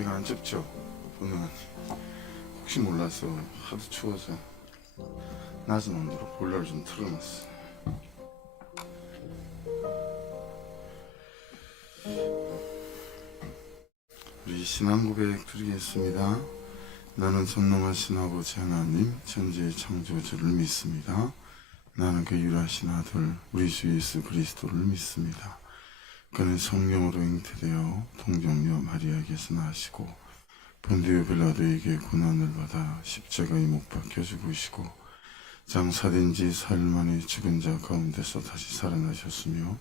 배가 안 좁죠? 보면 혹시 몰라서 하도 추워서 낮은 온도로 보일러를 좀 틀어놨어. 우리 신앙 고백 드리겠습니다. 나는 전능하신 아버지 하나님 천지의 창조주를 믿습니다. 나는 그 유일하신 아들 우리 주 예수 그리스도를 믿습니다. 그는 성령으로 잉태되어 동정녀 마리아에게서 나시고 본디오 빌라도에게 고난을 받아 십자가에 못 박혀 죽으시고 장사된 지 사흘 만에 죽은 자 가운데서 다시 살아나셨으며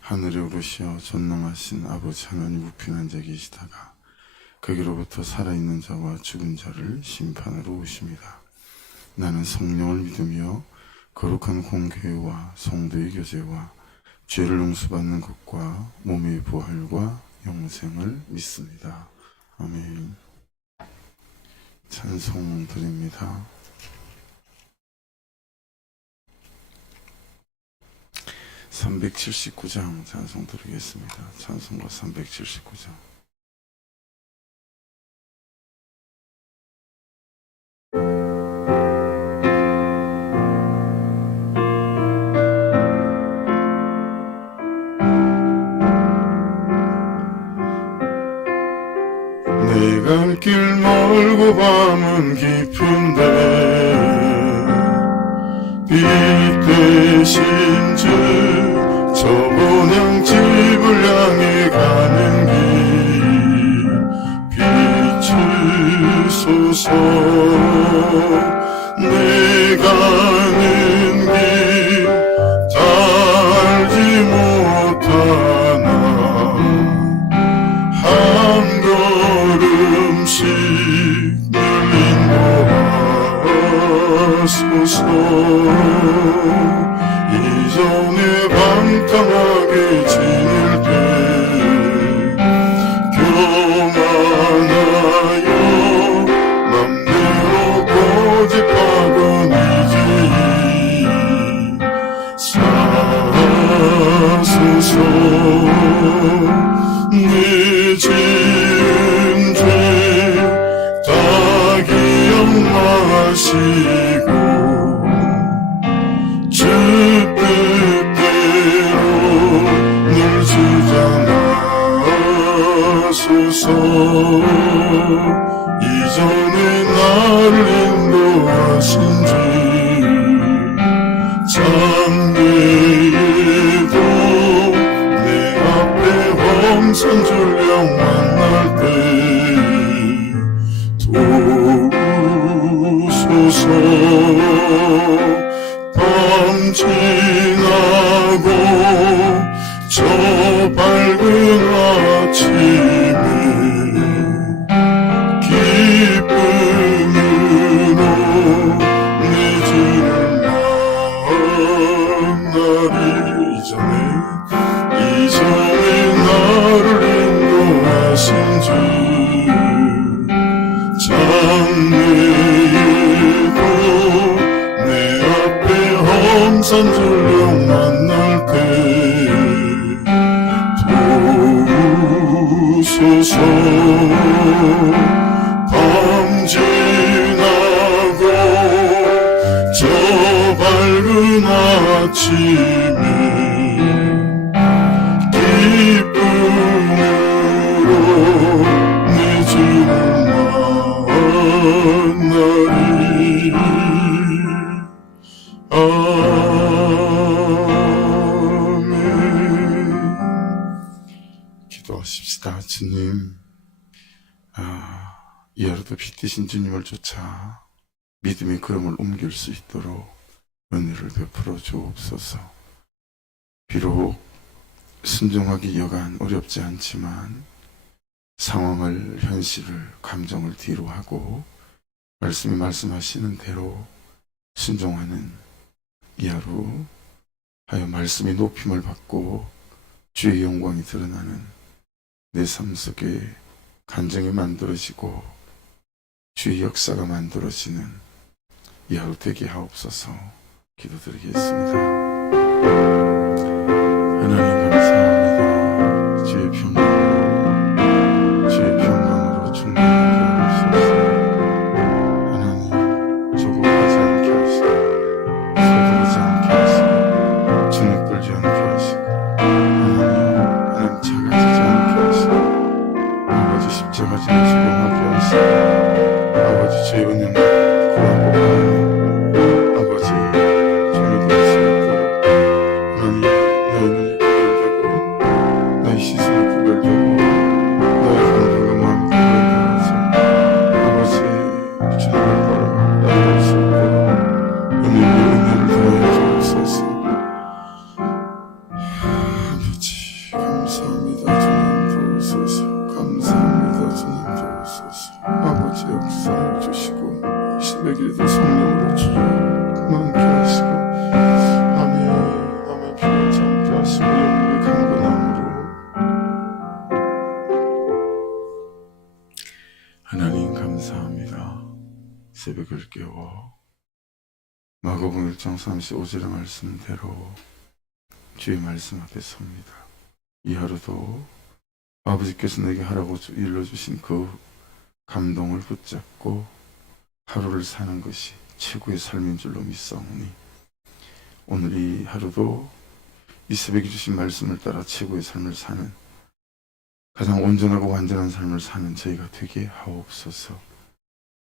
하늘에 오르시어 전능하신 아버지 하나님 우편한 자 계시다가 거기로부터 살아있는 자와 죽은 자를 심판하러 오십니다. 나는 성령을 믿으며 거룩한 공교회와 성도의 교제와 죄를 용서받는 것과 몸의 부활과 영생을 믿습니다. 아멘. 찬송 드립니다. (379장) 찬송 드리겠습니다. 찬송가 379장. 내 갈 길 멀고 밤은 깊은데 빛 대신 주 저번향 집을 향해 가는 길 비추소서. 내 가는 길 달지 못하나 한 걸음씩 늘 인도하소서. 이전에 방탕하게 지낼 때 교만하여 맘대로 고집하곤 이제 사소서. 내 지은 죄 다 기억마시고 주 뜻대로 늘 주장하소서. 이전에 나를 인도하신 주 장래에도 내 앞에 홍천줄령 만날 때 도우소서. 밤 지나고 저 밝은 아침에 기쁨으로 내 주를 만나리. 이전에 나를 인도하신 주 장래에도 내 앞에 홍산줄령 만날 때 도우소서. 밤 지나고 저 밝은 아침에 기쁨으로 내 주를 만나리. 아멘. 기도하십시다. 주님, 이 하루도 빛되신 주님을 쫓아 믿음의 걸음을 옮길 수 있도록 은혜를 베풀어 주옵소서. 비록 순종하기 여간 어렵지 않지만 상황을, 현실을, 감정을 뒤로 하고 말씀이 말씀하시는 대로 순종하는 이 하루 하여 말씀이 높임을 받고 주의 영광이 드러나는 내 삶 속에 간증이 만들어지고 주의 역사가 만들어지는 이 하루 되게 하옵소서. 기도드리겠습니다. 하나님 감사합니다. 주의 평강으로 깨워 마가복음 1장 35절의 말씀대로 주의 말씀 앞에 섭니다. 이 하루도 아버지께서 내게 하라고 일러주신 그 감동을 붙잡고 하루를 사는 것이 최고의 삶인 줄로 믿사오니 오늘 이 하루도 이 새벽에 주신 말씀을 따라 최고의 삶을 사는 가장 온전하고 완전한 삶을 사는 저희가 되게 하옵소서.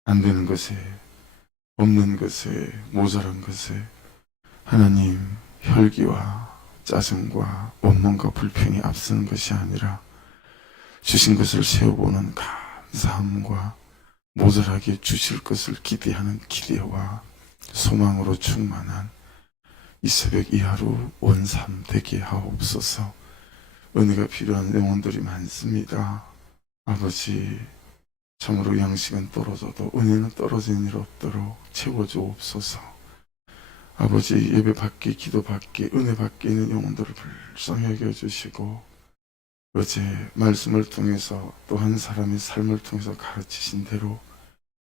안 되는 것에, 없는 것에, 모자란 것에 하나님 혈기와 짜증과 원망과 불평이 앞서는 것이 아니라 주신 것을 세워보는 감사함과 모자라게 주실 것을 기대하는 기대와 소망으로 충만한 이 새벽 이 하루 원삼 되게 하옵소서. 은혜가 필요한 영혼들이 많습니다. 아버지, 참으로 양식은 떨어져도 은혜는 떨어지는 일 없도록 채워주옵소서. 아버지, 예배 받기, 기도 받기, 은혜 받기 있는 영혼들을 불쌍하게 해주시고 어제 말씀을 통해서 또 한 사람의 삶을 통해서 가르치신 대로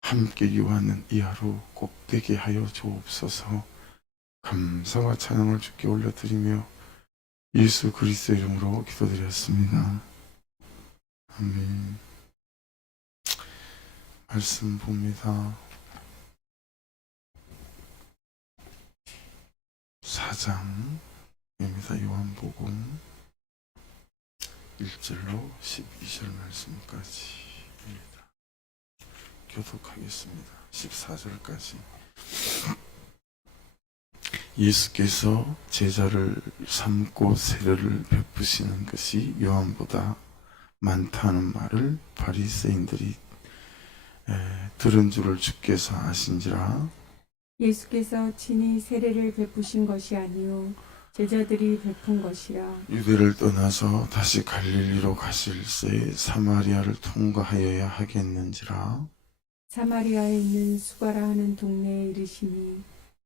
함께 유하는 이 하루 꼭 되게 하여 주옵소서. 감사와 찬양을 주께 올려드리며 예수 그리스도 이름으로 기도드렸습니다. 아멘. 말씀 봅니다. 4장입니다. 요한복음 1절로 12절 말씀까지입니다. 교독하겠습니다. 14절까지. 예수께서 제자를 삼고 세례를 베푸시는 것이 요한보다 많다는 말을 바리새인들이 들은 줄을 주께서 아신지라. 예수께서 친히 세례를 베푸신 것이 아니요 제자들이 베푼 것이라. 유대를 떠나서 다시 갈릴리로 가실새 사마리아를 통과하여야 하겠는지라. 사마리아에 있는 수가라 하는 동네에 이르시니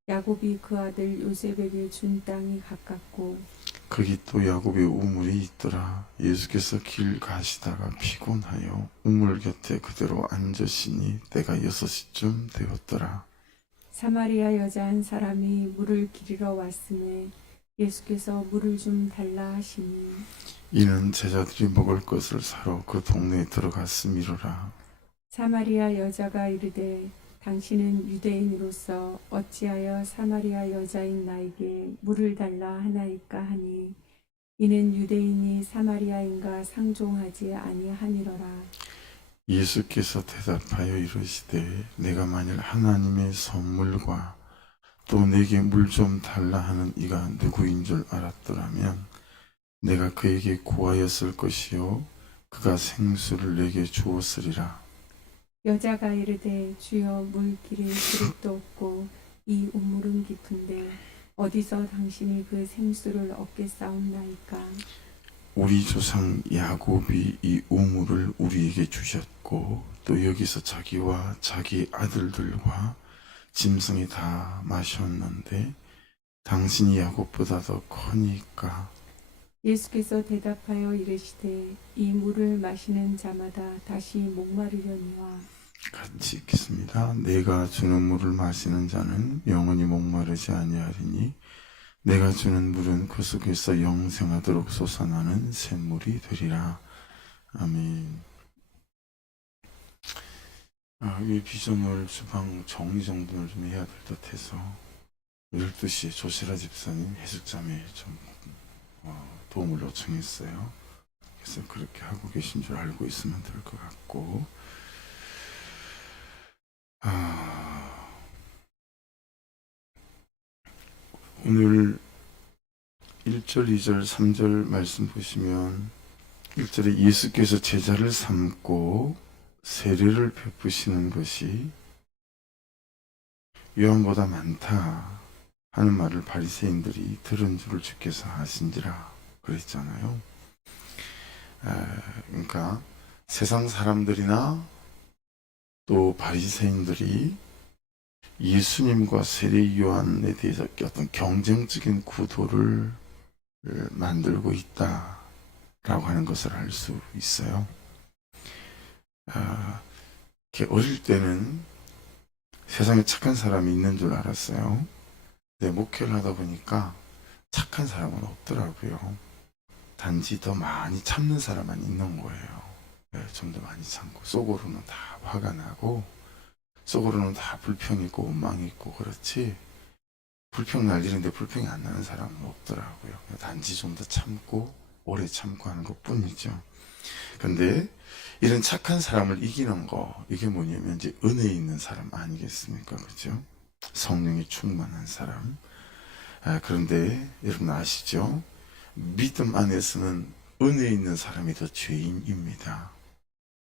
야곱이 그 아들 요셉에게 준 땅이 가깝고 거기 또 야곱의 우물이 있더라. 예수께서 길 가시다가 피곤하여 우물 곁에 그대로 앉으시니 때가 6시쯤 되었더라. 사마리아 여자 한 사람이 물을 기르러 왔음에 예수께서 물을 좀 달라 하시니 이는 제자들이 먹을 것을 사러 그 동네에 들어갔음이로라. 사마리아 여자가 이르되 당신은 유대인으로서 어찌하여 사마리아 여자인 나에게 물을 달라 하나이까 하니 이는 유대인이 사마리아인과 상종하지 아니함이로라. 예수께서 대답하여 이르시되 내가 만일 하나님의 선물과 또 내게 물 좀 달라 하는 이가 누구인 줄 알았더라면 내가 그에게 구하였을 것이요 그가 생수를 내게 주었으리라. 여자가 이르되 주여 물길에 그릇도 없고 이 우물은 깊은데 어디서 당신이 그 생수를 얻겠사옵나이까. 우리 조상 야곱이 이 우물을 우리에게 주셨고 또 여기서 자기와 자기 아들들과 짐승이 다 마셨는데 당신이 야곱보다 더 커니까. 예수께서 대답하여 이르시되 이 물을 마시는 자마다 다시 목마르려니와. 같이 읽겠습니다. 내가 주는 물을 마시는 자는 영원히 목마르지 아니하리니 내가 주는 물은 그 속에서 영생하도록 솟아나는 샘물이 되리라. 아멘. 이 비전월 주방 정리 정돈을 좀 해야 될 듯해서 12시에 조세라 집사님 해숙자매 좀 도움을 요청했어요. 그래서 그렇게 하고 계신 줄 알고 있으면 될 것 같고, 오늘 1절, 2절, 3절 말씀 보시면 1절에 예수께서 제자를 삼고 세례를 베푸시는 것이 요한보다 많다 하는 말을 바리새인들이 들은 줄을 주께서 아신지라 그랬잖아요. 그러니까 세상 사람들이나 또 바리새인들이 예수님과 세례 요한에 대해서 어떤 경쟁적인 구도를 만들고 있다라고 하는 것을 알 수 있어요. 어릴 때는 세상에 착한 사람이 있는 줄 알았어요. 근데 목회를 하다 보니까 착한 사람은 없더라고요. 단지 더 많이 참는 사람만 있는 거예요. 좀 더 많이 참고, 속으로는 다 화가 나고, 속으로는 다 불평이 있고 원망이 있고 그렇지, 불평 날리는데 불평이 안 나는 사람은 없더라고요. 단지 좀 더 참고 오래 참고 하는 것 뿐이죠. 근데 이런 착한 사람을 이기는 거, 이게 뭐냐면 이제 은혜 있는 사람 아니겠습니까? 그죠? 성령이 충만한 사람. 그런데 여러분 아시죠? 믿음 안에서는 은혜 있는 사람이 더 죄인입니다.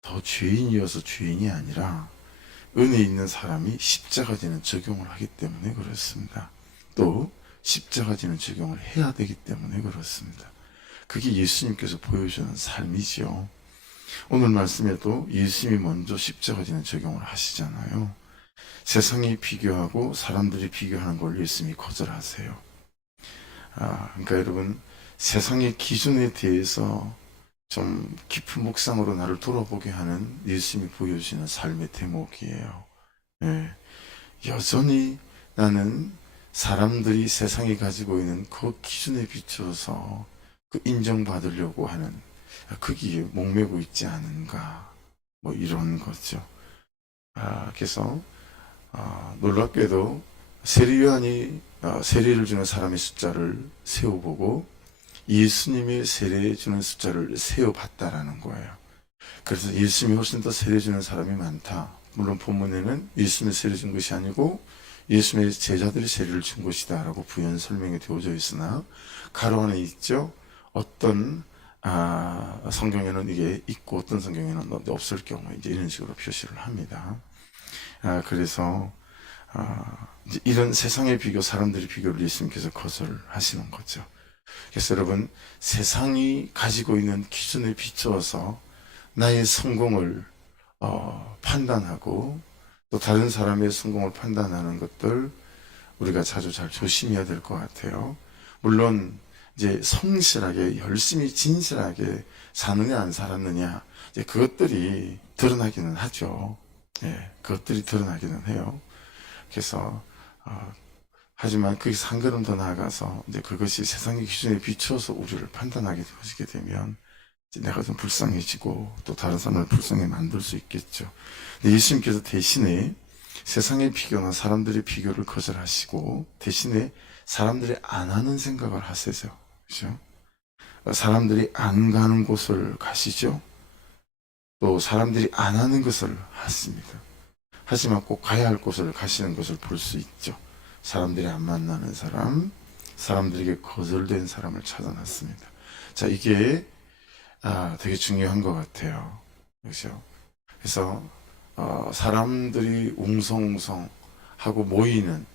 더 죄인이어서 죄인이 아니라 은혜 있는 사람이 십자가 지는 적용을 하기 때문에 그렇습니다. 또 십자가 지는 적용을 해야 되기 때문에 그렇습니다. 그게 예수님께서 보여주는 삶이지요. 오늘 말씀에도 예수님이 먼저 십자가 지는 적용을 하시잖아요. 세상이 비교하고 사람들이 비교하는 걸 예수님이 거절하세요. 그러니까 여러분, 세상의 기준에 대해서 좀 깊은 묵상으로 나를 돌아보게 하는 예수님이 보여주시는 삶의 대목이에요. 여전히 나는 사람들이 세상이 가지고 있는 그 기준에 비춰서 그 인정받으려고 하는 거기에 목매고 있지 않은가, 뭐 이런 거죠. 그래서 놀랍게도 세례요한이 세례를 주는 사람의 숫자를 세어보고 예수님의 세례 주는 숫자를 세어봤다라는 거예요. 그래서 예수님이 훨씬 더 세례 주는 사람이 많다. 물론 본문에는 예수님의 세례 준 것이 아니고 예수님의 제자들이 세례를 준 것이다라고 부연 설명이 되어져 있으나 가로 안에 있죠. 어떤 성경에는 이게 있고 어떤 성경에는 없을 경우 이제 이런 식으로 표시를 합니다. 그래서 이제 이런 세상의 비교, 사람들의 비교를 예수님께서 거절하시는 거죠. 그래서 여러분, 세상이 가지고 있는 기준에 비추어서 나의 성공을 판단하고 또 다른 사람의 성공을 판단하는 것들 우리가 자주 잘 조심해야 될 것 같아요. 물론 이제 성실하게 열심히 진실하게 사느냐 안 살았느냐 이제 그것들이 드러나기는 하죠. 그것들이 드러나기는 해요. 그래서 하지만 거기서 한 걸음 더 나아가서 이제 그것이 세상의 기준에 비추어서 우리를 판단하게 되어지게 되면 이제 내가 좀 불쌍해지고 또 다른 사람을 불쌍해 만들 수 있겠죠. 근데 예수님께서 대신에 세상의 비교나 사람들의 비교를 거절하시고 대신에 사람들이 안 하는 생각을 하세요. 그죠? 사람들이 안 가는 곳을 가시죠. 또 사람들이 안 하는 것을 하십니다. 하지만 꼭 가야 할 곳을 가시는 것을 볼 수 있죠. 사람들이 안 만나는 사람, 사람들에게 거절된 사람을 찾아놨습니다. 자, 이게 되게 중요한 것 같아요. 그렇죠? 그래서 사람들이 웅성웅성하고 모이는,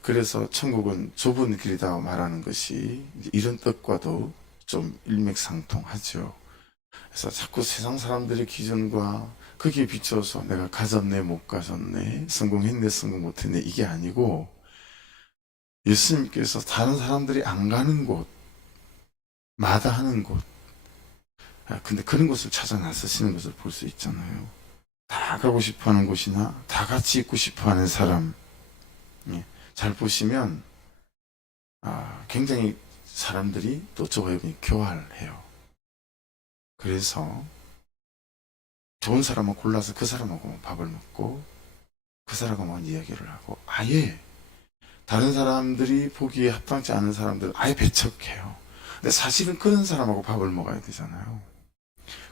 그래서 천국은 좁은 길이다 말하는 것이 이런 뜻과도 좀 일맥상통하죠. 그래서 자꾸 세상 사람들의 기준과 거기에 비춰서 내가 가졌네 못 가졌네, 성공했네 성공 못했네, 이게 아니고 예수님께서 다른 사람들이 안 가는 곳, 마다하는 곳, 근데 그런 곳을 찾아 나서시는 것을 볼 수 있잖아요. 다 가고 싶어하는 곳이나 다 같이 있고 싶어하는 사람, 잘 보시면 굉장히 사람들이 또 저와 교활해요. 그래서 좋은 사람을 골라서 그 사람하고 밥을 먹고 그 사람하고만 이야기를 하고, 아예 다른 사람들이 보기에 합당치 않은 사람들 아예 배척해요. 근데 사실은 그런 사람하고 밥을 먹어야 되잖아요.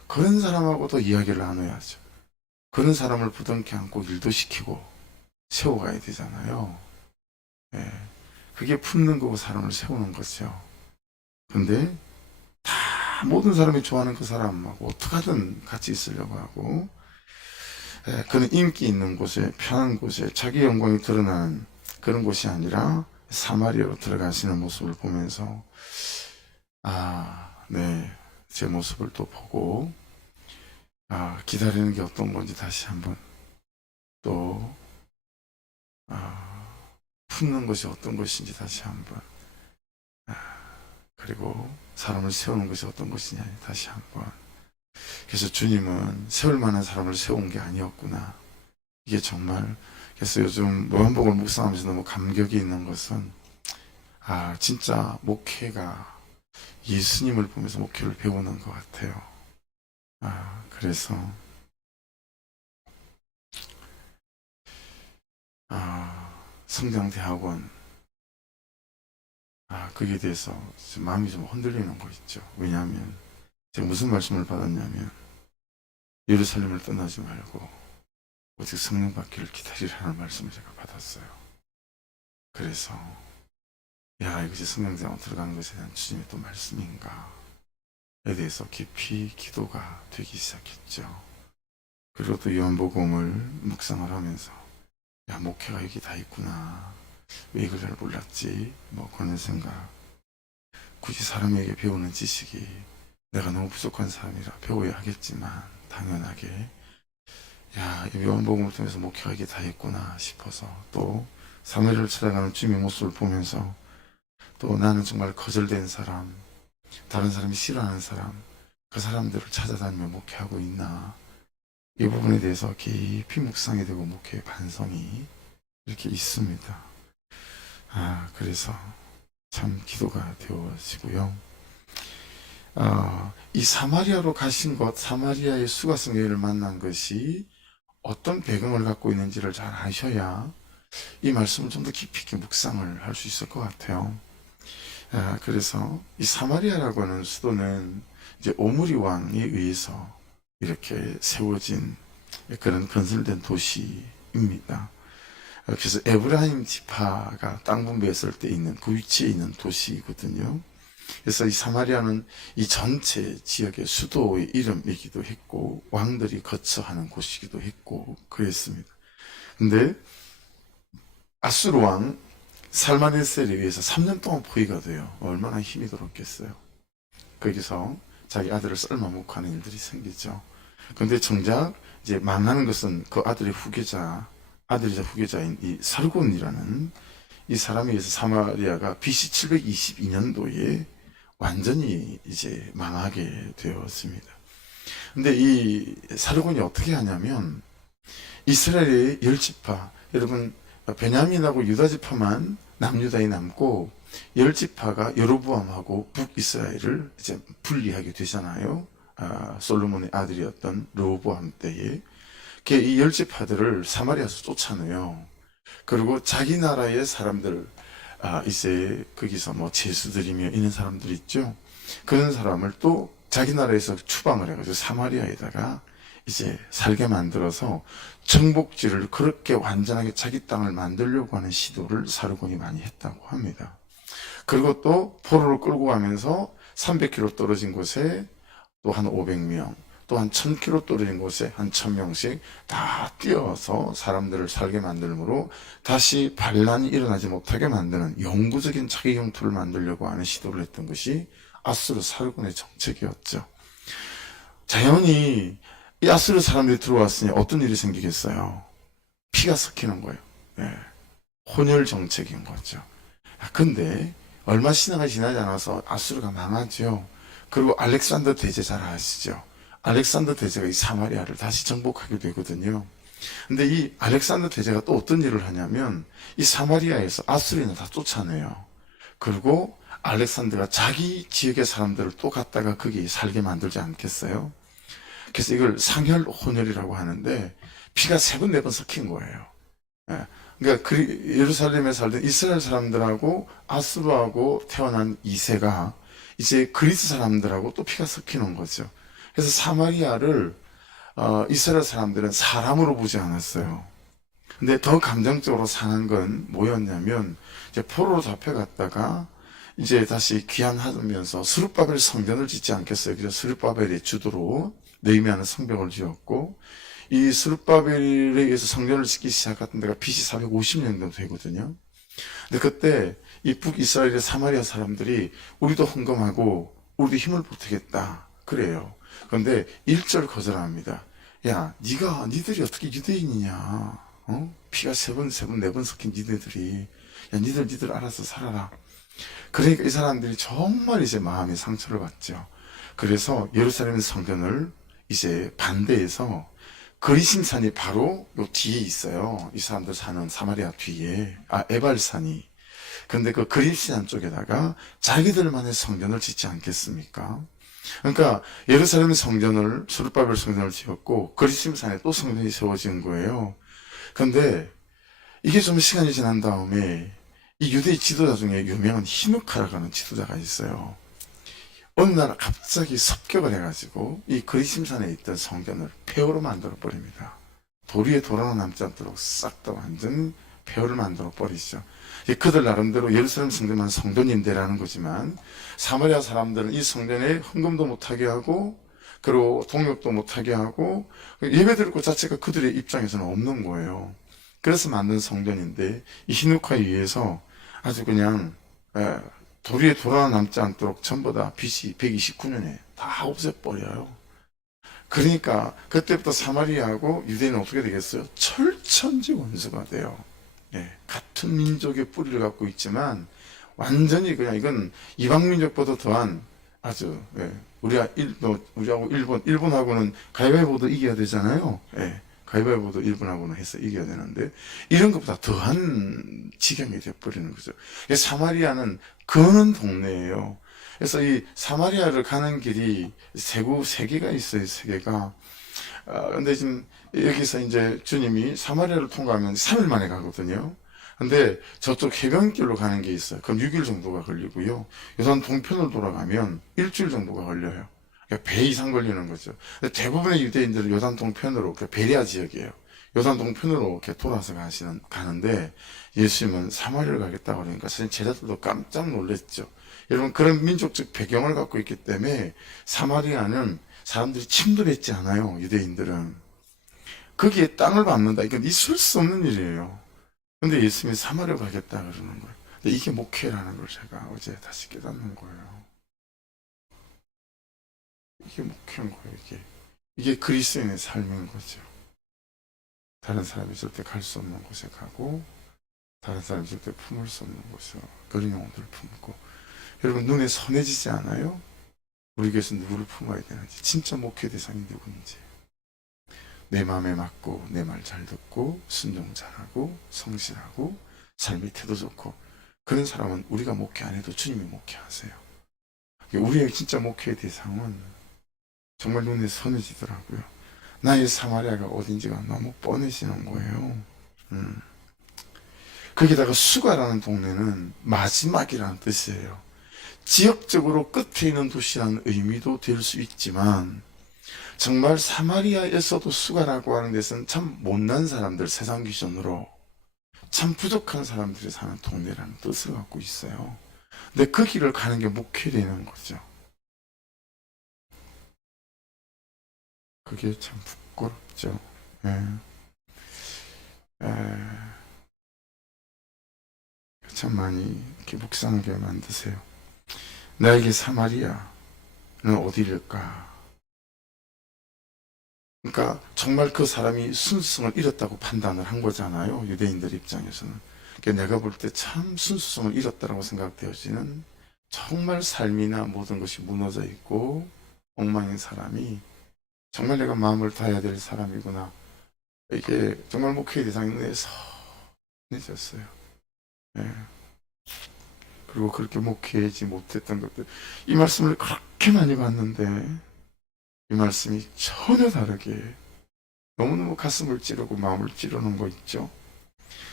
그런 사람하고도 이야기를 나눠야죠. 그런 사람을 부둥켜 안고 일도 시키고 세워가야 되잖아요. 그게 품는 거고 사람을 세우는 거죠. 근데 다 모든 사람이 좋아하는 그 사람하고 어떻게든 같이 있으려고 하고, 그는 인기 있는 곳에, 편한 곳에 자기 영광이 드러나는 그런 곳이 아니라 사마리아로 들어가시는 모습을 보면서 제 모습을 또 보고 기다리는 게 어떤 건지 다시 한번 또 품는 것이 어떤 것인지 다시 한번, 그리고 사람을 세우는 것이 어떤 것이냐 다시 한번. 그래서 주님은 세울 만한 사람을 세운 게 아니었구나, 이게 정말 그래서 요즘 요한복음을 묵상하면서 너무 감격이 있는 것은 진짜 목회가 예수님을 보면서 목회를 배우는 것 같아요. 그래서 성장대학원 거기에 대해서 마음이 좀 흔들리는 거 있죠. 왜냐하면 제가 무슨 말씀을 받았냐면 예루살렘을 떠나지 말고 오직 성령 받기를 기다리라는 말씀을 제가 받았어요. 그래서 이것이 성령대학원 들어가는 것에 대한 주님의 또 말씀인가에 대해서 깊이 기도가 되기 시작했죠. 그리고 또 요한복음을 묵상을 하면서 목회가 여기 다 있구나, 왜 이걸 잘 몰랐지, 그런 생각. 굳이 사람에게 배우는 지식이 내가 너무 부족한 사람이라 배워야 하겠지만 당연하게 요한복음을 통해서 목회가 이게 다 있구나 싶어서, 또 사무엘을 찾아가는 주님의 모습을 보면서 또 나는 정말 거절된 사람, 다른 사람이 싫어하는 사람, 그 사람들을 찾아다니며 목회하고 있나, 이 부분에 대해서 깊이 묵상이 되고 목회의 반성이 이렇게 있습니다. 그래서 참 기도가 되어지고요. 이 사마리아로 가신 것, 사마리아의 수가성 여인을 만난 것이 어떤 배경을 갖고 있는지를 잘 아셔야 이 말씀을 좀 더 깊이 있게 묵상을 할 수 있을 것 같아요. 그래서 이 사마리아라고 하는 수도는 이제 오므리 왕에 의해서 이렇게 세워진 그런 건설된 도시입니다. 그래서 에브라임 지파가 땅 분배했을 때 있는 그 위치에 있는 도시이거든요. 그래서 이 사마리아는 이 전체 지역의 수도의 이름이기도 했고 왕들이 거처하는 곳이기도 했고 그랬습니다. 근데 아수르 왕 살마네셀에 의해서 3년 동안 포위가 돼요. 얼마나 힘이 들었겠어요. 거기서 자기 아들을 썰마먹하는 일들이 생기죠. 근데 정작 이제 망하는 것은 그 아들의 아들이자 후계자인 이 살곤이라는 이 사람에 의해서 사마리아가 BC 722년도에 완전히 이제 망하게 되었습니다. 근데 이 살곤이 어떻게 하냐면 이스라엘의 10지파, 여러분 베냐민하고 유다 지파만 남유다에 남고 10지파가 여로보암하고 북이스라엘을 이제 분리하게 되잖아요. 솔로몬의 아들이었던 르호보암 때에 이 10지파들을 사마리아에서 쫓아내요. 그리고 자기 나라의 사람들, 이제 거기서 제수드리며 있는 사람들 있죠. 그런 사람을 또 자기 나라에서 추방을 해가지고 사마리아에다가 이제 살게 만들어서 정복지를 그렇게 완전하게 자기 땅을 만들려고 하는 시도를 사르곤이 많이 했다고 합니다. 그리고 또 포로를 끌고 가면서 300km 떨어진 곳에 또 한 500명, 또 한 1000km 떨어진 곳에 한 1000명씩 다 뛰어서 사람들을 살게 만들므로 다시 반란이 일어나지 못하게 만드는 영구적인 자기 영토를 만들려고 하는 시도를 했던 것이 아수르 사르곤의 정책이었죠. 자연히 이 아수르 사람들이 들어왔으니 어떤 일이 생기겠어요? 피가 섞이는 거예요. 혼혈 정책인 거죠. 근데 얼마 시간이 지나지 않아서 아수르가 망하죠. 그리고 알렉산더 대제 잘 아시죠? 알렉산더 대제가 이 사마리아를 다시 정복하게 되거든요. 근데 이 알렉산더 대제가 또 어떤 일을 하냐면 이 사마리아에서 아수르인을 다 쫓아내요. 그리고 알렉산더가 자기 지역의 사람들을 또 갖다가 거기 살게 만들지 않겠어요? 그래서 이걸 상혈 혼혈이라고 하는데 피가 3번, 4번 섞인 거예요. 그러니까 예루살렘에 살던 이스라엘 사람들하고 아수르하고 태어난 2세가 이제 그리스 사람들하고 또 피가 섞이는 거죠. 그래서 사마리아를 이스라엘 사람들은 사람으로 보지 않았어요. 근데 더 감정적으로 상한 건 뭐였냐면 이제 포로로 잡혀갔다가 이제 다시 귀환하면서 스룹바벨 성전을 짓지 않겠어요. 그래서 스룹바벨의 주도로 느헤미야는 성벽을 지었고 이 스룹바벨에 의해서 성전을 짓기 시작했던 데가 BC 450년도 되거든요. 근데 그때 이 북이스라엘의 사마리아 사람들이 우리도 헌금하고 우리도 힘을 보태겠다 그래요. 그런데 1절 거절합니다. 야, 니들이 어떻게 유대인이냐? 피가 3번, 4번 섞인 니네들이, 야, 니들 알아서 살아라. 그러니까 이 사람들이 정말 이제 마음의 상처를 받죠. 그래서 예루살렘 성전을 이제 반대해서 그리심산이 바로 요 뒤에 있어요. 이 사람들 사는 사마리아 뒤에, 에발산이. 근데 그 그리심산 쪽에다가 자기들만의 성전을 짓지 않겠습니까? 그러니까 예루살렘 성전을, 수르바벨 성전을 지었고 그리심산에 또 성전이 세워진 거예요. 근데 이게 좀 시간이 지난 다음에 이 유대 지도자 중에 유명한 히누카라고 하는 지도자가 있어요. 어느 날 갑자기 습격을 해가지고 이 그리심산에 있던 성전을 폐허로 만들어 버립니다. 돌 위에 돌 하나 남지 않도록 싹 다 완전히 폐허를 만들어 버리죠. 그들 나름대로 예루살렘 성전만 성전인데라는 거지만 사마리아 사람들은 이 성전에 헌금도 못하게 하고 그리고 동력도 못하게 하고 예배드릴 것 자체가 그들의 입장에서는 없는 거예요. 그래서 만든 성전인데 이 히누카에 의해서 아주 그냥 돌 위에 돌 하나 남지 않도록 전부 다 BC 129년에 다 없애버려요. 그러니까 그때부터 사마리아하고 유대인은 어떻게 되겠어요? 철천지 원수가 돼요. 같은 민족의 뿌리를 갖고 있지만 완전히 그냥 이건 이방 민족보다 더한 아주 우리하고 일본하고는 가위바위보도 이겨야 되잖아요. 가위바위보도 일본하고는 해서 이겨야 되는데 이런 것보다 더한 지경이 되어버리는 거죠. 사마리아는 거는 동네예요. 그래서 이 사마리아를 가는 길이 세 개가 있어요. 세 개가. 근데 지금 여기서 이제 주님이 사마리아를 통과하면 3일 만에 가거든요. 근데 저쪽 해변길로 가는 게 있어요. 그럼 6일 정도가 걸리고요. 요단 동편으로 돌아가면 일주일 정도가 걸려요. 그러니까 배 이상 걸리는 거죠. 근데 대부분의 유대인들은 요단 동편으로, 베리아 지역이에요. 요단 동편으로 이렇게 돌아서 가는데 예수님은 사마리아를 가겠다고 그러니까 사실 제자들도 깜짝 놀랐죠. 여러분, 그런 민족적 배경을 갖고 있기 때문에 사마리아는 사람들이 침도했지 않아요. 유대인들은. 거기에 땅을 밟는다. 이건 있을 수 없는 일이에요. 근데 예수님이 사마리아 가겠다 그러는 거예요. 근데 이게 목회라는 걸 제가 어제 다시 깨닫는 거예요. 이게 목회인 거예요. 이게 그리스도인의 삶인 거죠. 다른 사람이 절대 갈 수 없는 곳에 가고 다른 사람이 절대 품을 수 없는 곳에 그런 영혼들을 품고. 여러분, 눈에 선해지지 않아요? 우리 교회에서 누구를 품어야 되는지, 진짜 목회 대상이 누구인지. 내 마음에 맞고 내 말 잘 듣고 순종 잘하고 성실하고 삶의 태도 좋고 그런 사람은 우리가 목회 안 해도 주님이 목회하세요. 우리의 진짜 목회의 대상은 정말 눈에 선해지더라고요. 나의 사마리아가 어딘지가 너무 뻔해지는 거예요. 거기다가 수가라는 동네는 마지막이라는 뜻이에요. 지역적으로 끝에 있는 도시라는 의미도 될 수 있지만 정말 사마리아에서도 수가라고 하는 데서는 참 못난 사람들, 세상 기준으로 참 부족한 사람들이 사는 동네라는 뜻을 갖고 있어요. 근데 그 길을 가는 게 목회되는 거죠. 그게 참 부끄럽죠. 참 많이 이렇게 묵상하게 만드세요. 나에게 사마리아는 어디일까? 그러니까 정말 그 사람이 순수성을 잃었다고 판단을 한 거잖아요. 유대인들 입장에서는. 그러니까 내가 볼 때 참 순수성을 잃었다고 생각되어지는 정말 삶이나 모든 것이 무너져 있고 엉망인 사람이 정말 내가 마음을 다해야 될 사람이구나. 이게 정말 목회의 대상이 눈에 선해졌어요. 그리고 그렇게 목회하지 못했던 것들, 이 말씀을 그렇게 많이 봤는데 이 말씀이 전혀 다르게 너무너무 가슴을 찌르고 마음을 찌르는 거 있죠.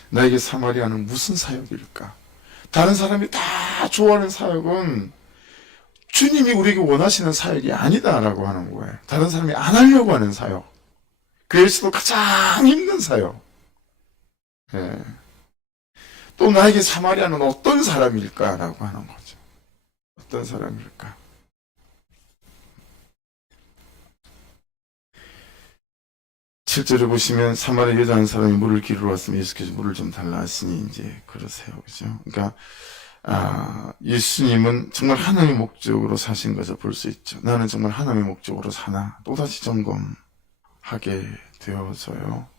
나에게 사마리아는 무슨 사역일까? 다른 사람이 다 좋아하는 사역은 주님이 우리에게 원하시는 사역이 아니다라고 하는 거예요. 다른 사람이 안 하려고 하는 사역. 그에서도 가장 힘든 사역. 또 나에게 사마리아는 어떤 사람일까라고 하는 거죠. 어떤 사람일까? 7절에 보시면 사마리아 여자 한 사람이 물을 기르러 왔으면 예수께서 물을 좀 달라 하시니 이제 그러세요. 그죠? 그러니까 예수님은 정말 하나님의 목적으로 사신 것을 볼 수 있죠. 나는 정말 하나님의 목적으로 사나? 또다시 점검하게 되어져요.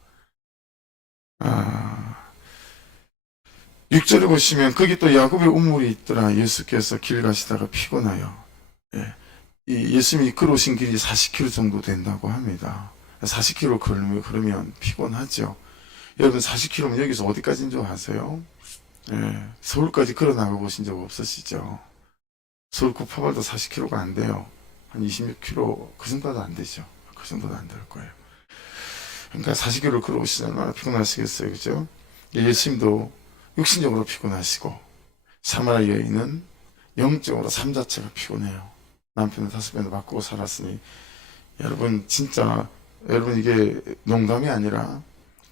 6절에 보시면 거기 또 야곱의 우물이 있더라. 예수께서 길 가시다가 피곤하여. 예수님이 걸어오신 길이 40km 정도 된다고 합니다. 40km 걸으면 피곤하죠. 여러분 40km면 여기서 어디까지인 줄 아세요? 예, 서울까지 걸어 나가 보신 적 없으시죠? 서울 구파발도 40km가 안 돼요. 한 26km 그 정도도 안 되죠. 그 정도도 안 될 거예요. 그러니까 40km 걸어오시면 얼마나 피곤하시겠어요, 그죠? 예수님도 육신적으로 피곤하시고 사마리아 여인은 영적으로 삶 자체가 피곤해요. 남편을 5번을 바꾸고 살았으니 여러분 진짜 여러분 이게 농담이 아니라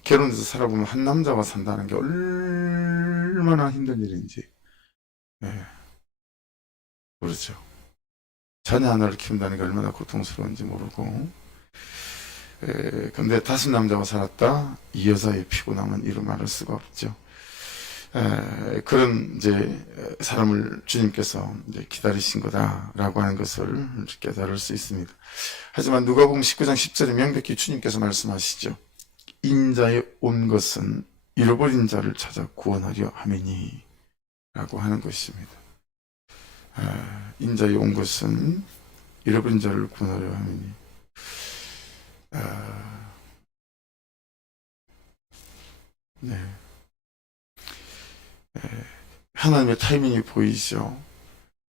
결혼해서 살아보면 한 남자와 산다는 게 얼마나 힘든 일인지 모르죠. 자녀 하나를 키운다는 게 얼마나 고통스러운지 모르고 근데 5남자와 살았다 이 여자의 피곤함은 이루 말할 수가 없죠. 그런 이제 사람을 주님께서 이제 기다리신 거다라고 하는 것을 깨달을 수 있습니다. 하지만 누가복음 19장 10절에 명백히 주님께서 말씀하시죠. 인자에 온 것은 잃어버린 자를 찾아 구원하려 함이니 라고 하는 것입니다. 인자에 온 것은 잃어버린 자를 구원하려 함이니 네. 하나님의 타이밍이 보이죠.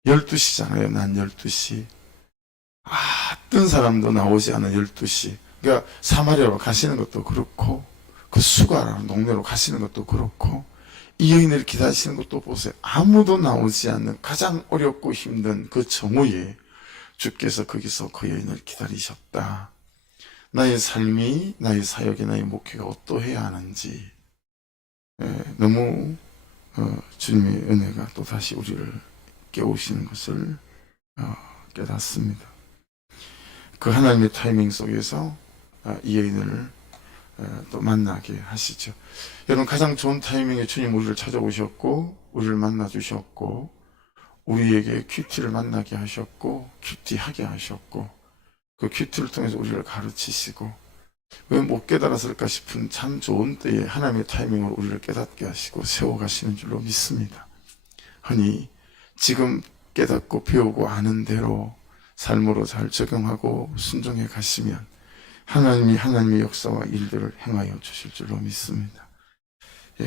12시잖아요. 난 12시. 어떤 사람도 나오지 않은 12시. 그러니까 사마리아로 가시는 것도 그렇고 그 수가라는 동네로 가시는 것도 그렇고 이 여인을 기다리시는 것도 보세요. 아무도 나오지 않는 가장 어렵고 힘든 그 정오에 주께서 거기서 그 여인을 기다리셨다. 나의 삶이, 나의 사역이, 나의 목회가 어떠해야 하는지 너무 주님의 은혜가 또 다시 우리를 깨우시는 것을 깨닫습니다. 그 하나님의 타이밍 속에서 이 여인을 또 만나게 하시죠. 여러분 가장 좋은 타이밍에 주님 우리를 찾아오셨고 우리를 만나주셨고 우리에게 큐티를 만나게 하셨고 큐티하게 하셨고 그 큐티를 통해서 우리를 가르치시고 왜 못 깨달았을까 싶은 참 좋은 때에 하나님의 타이밍으로 우리를 깨닫게 하시고 세워가시는 줄로 믿습니다. 흔히 지금 깨닫고 배우고 아는 대로 삶으로 잘 적용하고 순종해 가시면 하나님이 하나님의 역사와 일들을 행하여 주실 줄로 믿습니다.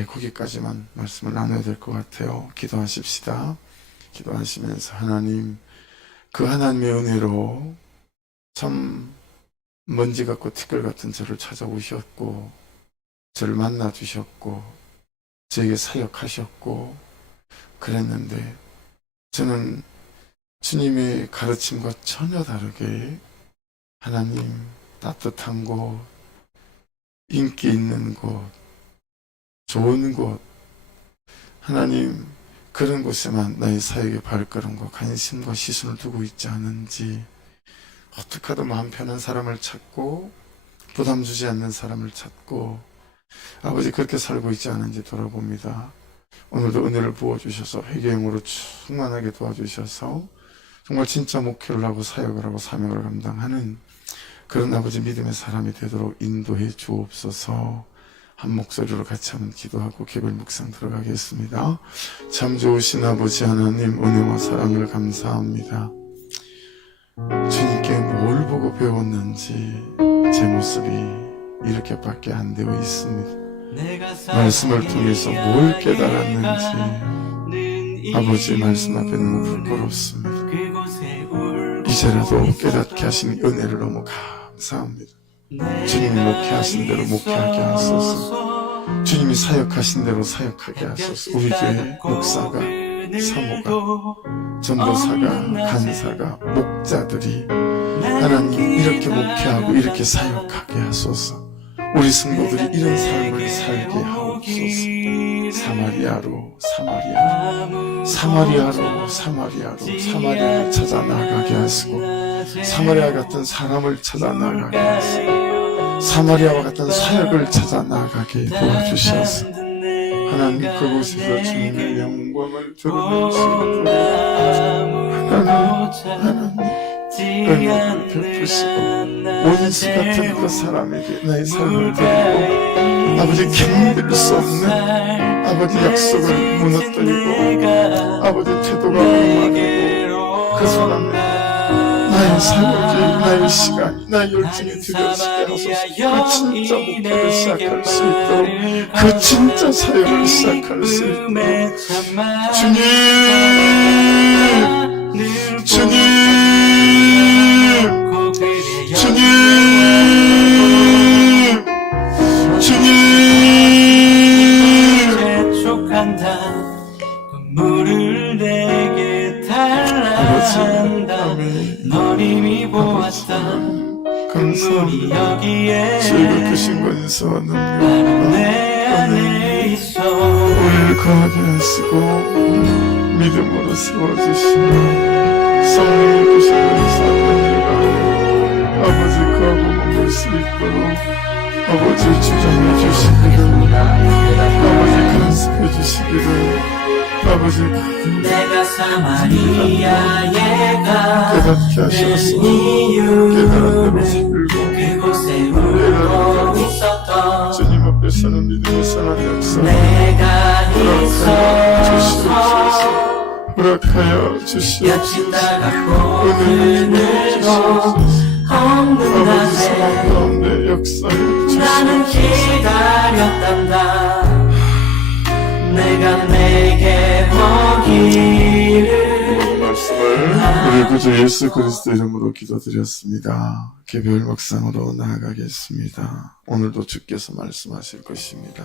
거기까지만 말씀을 나눠야 될 것 같아요. 기도하십시다. 기도하시면서 하나님, 그 하나님의 은혜로 참 먼지 같고 티끌 같은 저를 찾아오셨고 저를 만나주셨고 저에게 사역하셨고 그랬는데 저는 주님의 가르침과 전혀 다르게 하나님 따뜻한 곳, 인기 있는 곳, 좋은 곳 하나님 그런 곳에만 나의 사역의 발걸음과 관심과 시선을 두고 있지 않은지 어떻게 하든 마음 편한 사람을 찾고 부담 주지 않는 사람을 찾고 아버지 그렇게 살고 있지 않은지 돌아봅니다. 오늘도 은혜를 부어주셔서 회개형으로 충만하게 도와주셔서 정말 진짜 목회를 하고 사역을 하고 사명을 감당하는 그런 아버지 믿음의 사람이 되도록 인도해 주옵소서. 한 목소리로 같이 한번 기도하고 개별 묵상 들어가겠습니다. 참 좋으신 아버지 하나님 은혜와 사랑을 감사합니다. 주님께 뭘 보고 배웠는지 제 모습이 이렇게밖에 안 되어 있습니다. 말씀을 통해서 뭘 깨달았는지 아버지 말씀 앞에 너무 부끄럽습니다. 이제라도 깨닫게 하신 은혜를 너무 감사합니다. 주님이 목회하신 대로 목회하게 하소서. 주님이 사역하신 대로 사역하게 하소서. 우리 교회 목사가, 사모가, 전도사가, 간사가, 목자들이 하나님 이렇게 목회하고 이렇게 사역하게 하소서. 우리 성도들이 이런 삶을 살게 하옵소서. 사마리아를 찾아 나가게 하시고 사마리아 같은 사람을 찾아 나가게 하시고 사마리아와 같은 사역을 찾아 나가게 도와주셔서 하나님 그곳에서 주님의 영광을 드러내시고 하나님 은혜를 베푸시고 원수 같은 그 사람에게 나의 삶을 드리고 아버지 견딜 수 없는 아버지 약속을 무너뜨리고 아버지 태도가 엉망이고 그 사람의 나의 사역이, 나의 시간이, 나의 열정이 드려지게 하소서. 그 진짜 목표를 시작할 수 있도록, 그 진짜 사역을 시작할 수 있도록 주님, 주님, 주님, 주님, 재촉한다. 눈물을 내게 달란다. 널 이미 보았다. 눈물이 감사합니다. 여기에 주의 크신 권세와 바로 능력과 내 안에 있어. 우리를 거하게 하시고 믿음으로 세워주시며 성령의 크신 권세와 능력과 아버지 거하고 머물 수 있도록 아버지 주장해 주시기를, 아버지 간섭해 주시기를, 아버지 내가 사마리아에 깨닫게 하셔서 이유는 깨달음으로 울고 그곳에 울고 있었던 주님 앞에 서는 믿음의 선한 역사 내가 허락하여 있어서 주시옵소서. 여친 다가고 은혜를 그늘도 주시옵소서. 없는 아버지 사랑 낮에 가운데 역사해 나는 주시옵소서. 기다렸단다. 내가 내게 먹이를 말씀을 우리 구주 예수 그리스도 이름으로 기도드렸습니다. 개별 묵상으로 나아가겠습니다. 오늘도 주께서 말씀하실 것입니다.